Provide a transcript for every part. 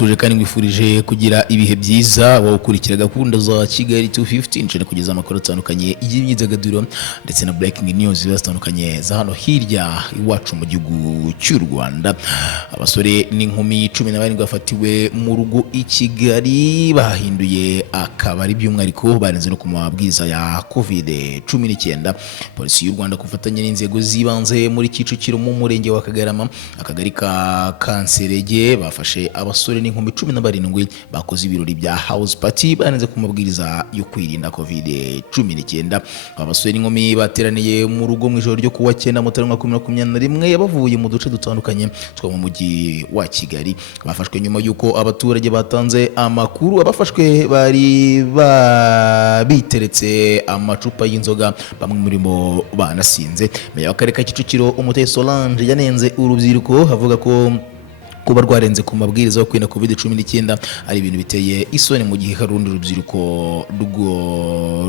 ndagusuje kandi ngwifurije kugira ibihe byiza wowe ukurikira gahunda za Kigali 250 nshene kugeza amakuru atandukanye y'imyidagaduro ndetse na breaking news zitandukanye za hano hirya iwacu mu gihugu cy'u Rwanda. Abasore n'inkumi 17 bafatiwe mu rugo i Kigali bahinduye akabari by'umwihariko barenze no ku mabwiriza ya COVID-19. Polisi y'u Rwanda kufatanya n'inzego zibanze muri Kicukiro mu murenge wa Kagarama akagari ka Kanserege bafashe abasore n'inkumi 17 bakoze ibirori bya house party barenze ku mabwiriza yo kwirinda COVID-19. Abasore n'inkumi bateraniye mu rugo mu ijoro ryo kuwa 9 Mutarama 2021 bavuye mu duce dutandukanye two mu mujyi wa Kigali. Bafashwe nyuma yuko abaturage batanze amakuru abafashwe bari biteretse amacupa y'inzoga bamwe muri bo banasinze. Meya w'akarere ka Kicukiro Umutesi Solange yanenze urubyiruko havuga ko kuba rwarenze ku mabwiriza yo kwirinda COVID-19 ari ibintu biteye isoni mu gihe harundi rubyiruko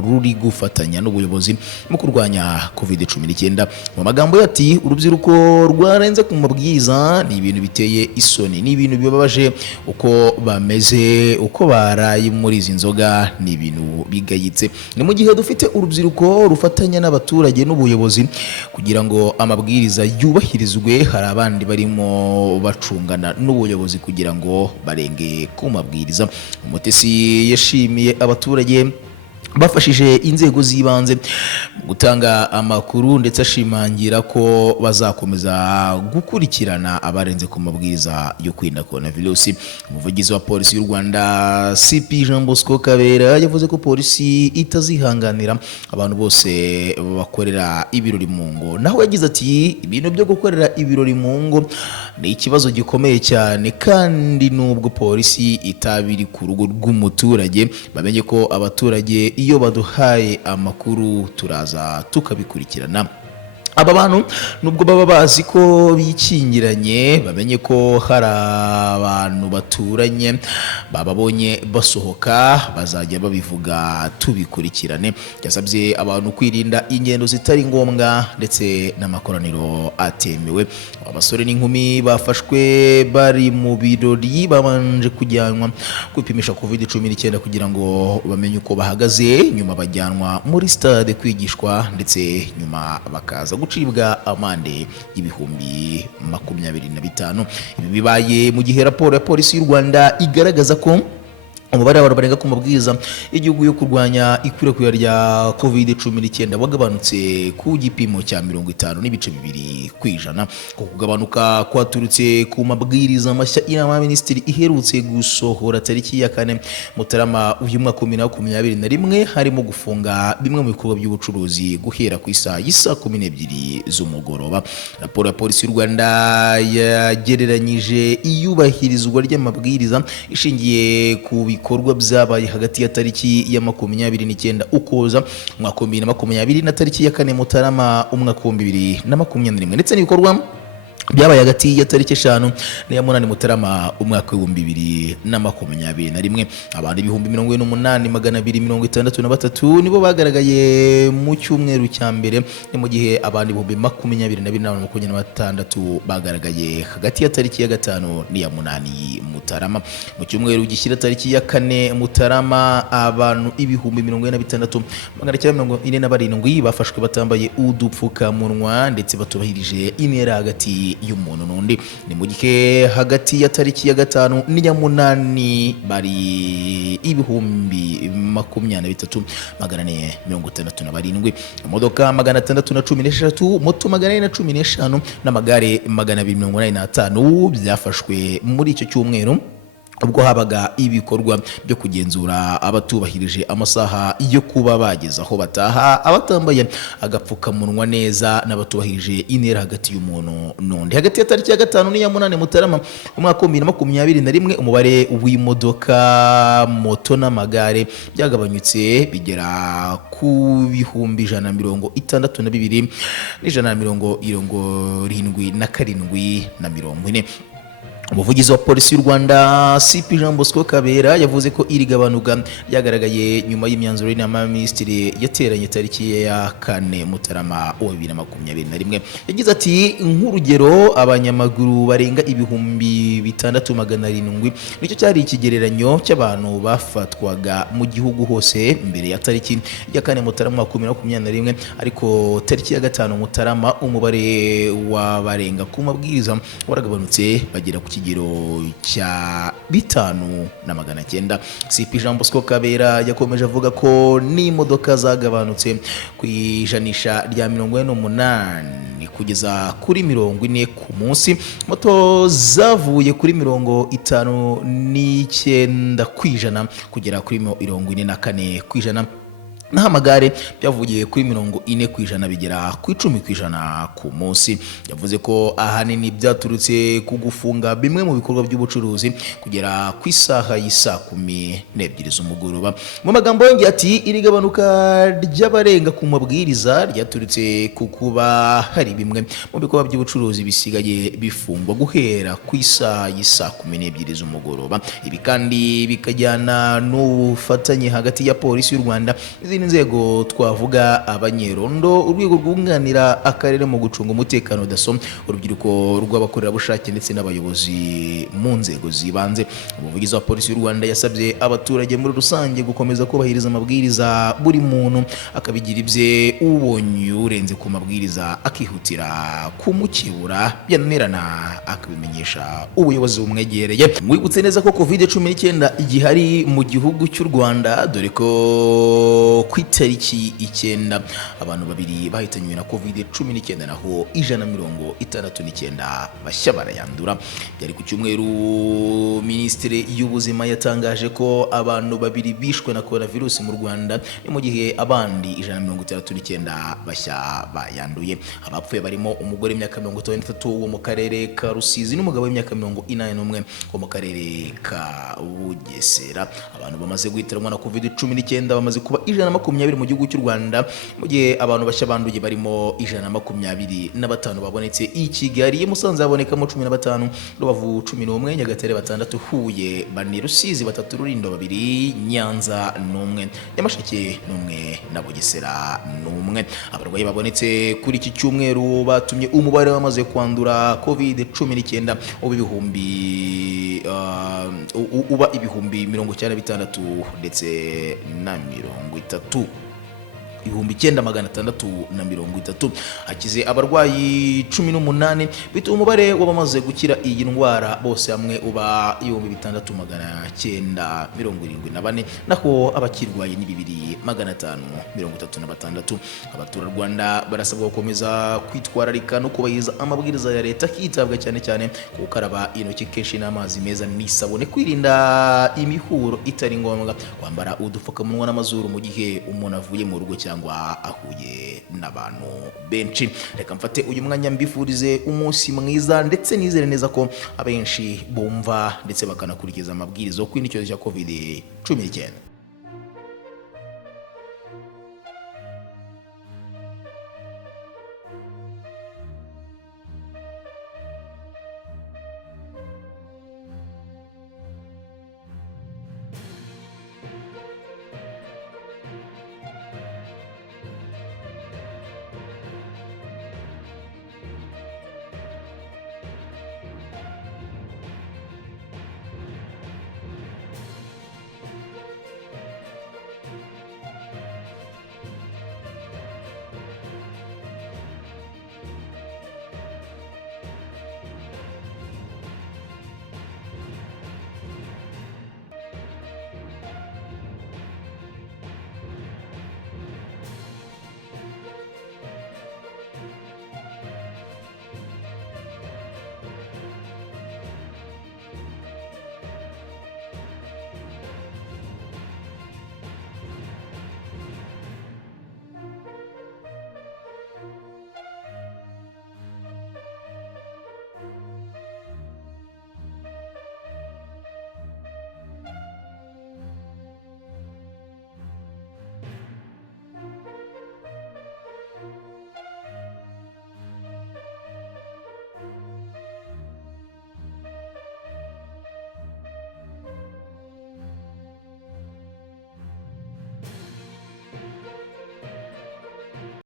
ruri gufatanya n'ubuyobozi mu kurwanya COVID-19. Mu magambo yati urubyiruko rwarenze ku mabwiriza ni ibintu biteye isoni, ni ibintu bibabaje, uko bameze, uko baraye muri izi nzoga ni ibintu bigayitse. Ni mu gihe dufite urubyiruko rufatanya n'abaturage n'ubuyobozi kugira ngo amabwiriza yubahirizwe, hari abandi barimo bacungana n'ubuyobozi kugira ngo barenge ku mabwiriza. Umutesi yashimiye abaturage bafashije inzego zibanze gutanga amakuru ndetse ashimangira ko bazakomeza gukurikirana abarenze ku mabwiriza yo kwirinda coronavirus. Umuvugizi wa polisi y'u Rwanda CP Jean Bosco Kabera yavuze ko polisi itazihanganira abantu bose bakorera ibirori mu ngo. Naho yagize ati ibintu byo gukorera ibirori mu ngo ni ikibazo gikomeye cyane, kandi nubwo polisi itabiri ku rugo rw'umuturage bamenye ko abaturage iyo baduhaye amakuru turaza tukabikurikirana. Aba bantu nubwo baba bazi ko bikingiranye bamenye ko hari abantu baturanye bababonye basohoka bazajya babivuga tubikurikirane. Yasabye abantu kwirinda ingendo zitari ngombwa ndetse n'amakoraniro atemewe. Abasore n'inkumi bafashwe bari mu birori babanje kujyanwa kwipimisha COVID-19 kugira ngo bamenye uko bahagaze, nyuma bajyanwa muri stade kwigishwa ndetse nyuma bakaza gucibwa amande y'ibihumbi 25. Ibi bibaye mu gihe raporo ya polisi y'u Rwanda igaragaza ko umubare w'abantu barenga ku mabwiriza y'igihugu yo kurwanya ikwirakwira rya COVID-19 wagabanutse ku gipimo cya 50.2%. Kugabanuka kwaturutse ku mabwiriza mashya inama y'Abaminisitiri iherutse gusohora tariki ya 4 Mutarama uyu mwaka 2021, harimo gufunga bimwe mu bikorwa by'ubucuruzi guhera ku isaha y'isa 12 z'umugoroba. Raporo ya polisi y'u Rwanda yagereranyije iyubahirizwa ry'amabwiriza ishingiye ku bikorwa byabaye hagati ya tariki ya 29 Ukuboza umwaka 2020 na tariki ya 4 Mutarama umwaka 2021 ndetse n'ibikorwa byabaye hagati ya tariki 5 na 8 Mutarama umwaka 2021. Abantu 48,263 nibo bagaragaye mu cyumweru cya mbere, ni mu gihe abantu 22,226 bagaragaye hagati ya tariki ya 5 n'iya 8 Mutarama. Mu cyumweru gishyira tariki ya 4 Mutarama abantu 46,947 bafashwe batambaye udupfukamunwa ndetse batubahirije intera hagati y'umuntu n'undi. Ni mu gihe hagati ya tariki ya 5 n'iya 8 bari 23,467, imodoka 616, moto 415 n'amagare 285 byafashwe muri icyo cyumweru ubwo habaga ibikorwa byo kugenzura abatubahirije amasaha yo kuba bageze aho bataha, abatambaye agapfukamunwa neza n'abatubahirije intera hagati y'umuntu n'undi. Hagati ya tariki ya 5 n'iya 8 Mutarama umwaka 2021 umubare w'imodoka, moto n'amagare byagabanyutse bigera ku 162,177 na 40. umuvugizi wa polisi y'u Rwanda CP Jean Bosco Kabera yavuze ko iri gabanuka ryagaragaye nyuma y'imyanzuro y'inama y'abaminisitiri yateranye tariki ya 4 Mutarama 2021. Yagize ati nk'urugero abanyamaguru barenga ibihumbi 6,700 nicyo cyari ikigereranyo cy'abantu bafatwaga mu gihugu hose mbere ya tariki ya 4 Mutarama 2021, ariko tariki ya 5 Mutarama umubare w'abarenga ku mabwiriza waragabanutse bagera ku kigero cya 5,900. CP Jean Bosco Kabera yakomeje avuga ko n'imodoka zagabanutse ku ijanisha rya 48 kugeza kuri 40 ku munsi, moto zavuye kuri 59 kwijana kugera kuri 44 kwijana, naho amagare byavugiye kuri 40 kwijana bigera ku 10 kwijana ku munsi. Yavuze ko ahanini byaturutse ku gufunga bimwe mu bikorwa by'ubucuruzi kugera ku isaha y'isa 12 z'umugoroba. Mu magambo yongeye ati iri gabanuka ry'abarenga ku mabwiriza ryaturutse ku kuba hari bimwe mu bikorwa by'ubucuruzi bisigaye bifungwa guhera ku isaha y'isa 12 z'umugoroba. Ibi kandi bikajyana n'ubufatanye hagati ya polisi y'u Rwanda inzego twavuga abanyerondo, urwego rwunganira akarere mu gucunga umutekano DASSO, urubyiruko rw'abakorerabushake ndetse n'abayobozi mu nzego zibanze. Umuvugizi wa polisi y'u Rwanda yasabye abaturage muri rusange gukomeza kubahiriza amabwiriza, buri muntu akabigira ibye, ubonye urenze ku mabwiriza akihutira kumukebura, byananirana akabimenyesha ubuyobozi bumwegereye. Mwibutse neza ko COVID-19 igihari mu gihugu cy'u Rwanda, dore ko ku itariki 9 abantu babiri bahitanywe na COVID-19 naho 169 bashya barayandura. Byari ku cyumweru Minisitiri y'Ubuzima yatangaje ko abantu babiri bishwe na coronavirus mu Rwanda, ni mu gihe abandi 169 bashya bayanduye. Abapfuye barimo umugore w'imyaka 53 wo mu karere ka Rusizi n'umugabo w'imyaka 41 wo mu karere ka Bugesera. Abantu bamaze guhitanwa na COVID-19 bamaze kuba 120 mu gihugu cy'u Rwanda, mu gihe abantu bashya banduye barimo 125 babonetse i Kigali, Musanze habonekamo 15, Rubavu 11, Nyagatare 6, Huye 4, Rusizi 3, Rulindo 2, Nyanza 1, Nyamasheke 1 na Bugesera 1. Abarwayi babonetse kuri iki cyumweru batumye umubare wamaze kwandura COVID-19 uba ibihumbi 96 ndetse na 30. 9,630. Hakize abarwayi 18, bituma umubare w'abamaze gukira iyi ndwara bose hamwe uba 6,974, naho abakirwaye ni 2,536. Abaturarwanda barasabwa gukomeza kwitwararika no kubahiriza amabwiriza ya leta, hitabwa cyane cyane gukaraba intoki kenshi n'amazi meza n'isabune, kwirinda imihuro itari ngombwa, kwambara udupfukamunwa n'amazuru mu gihe umuntu avuye mu rugo cyangwa ahuye n'abantu benshi. Reka mfate uyu mwanya mbifurize umunsi mwiza, ndetse nizere neza ko abenshi bumva ndetse bakanakurikiza amabwiriza yo kwirinda icyorezo cya COVID-19.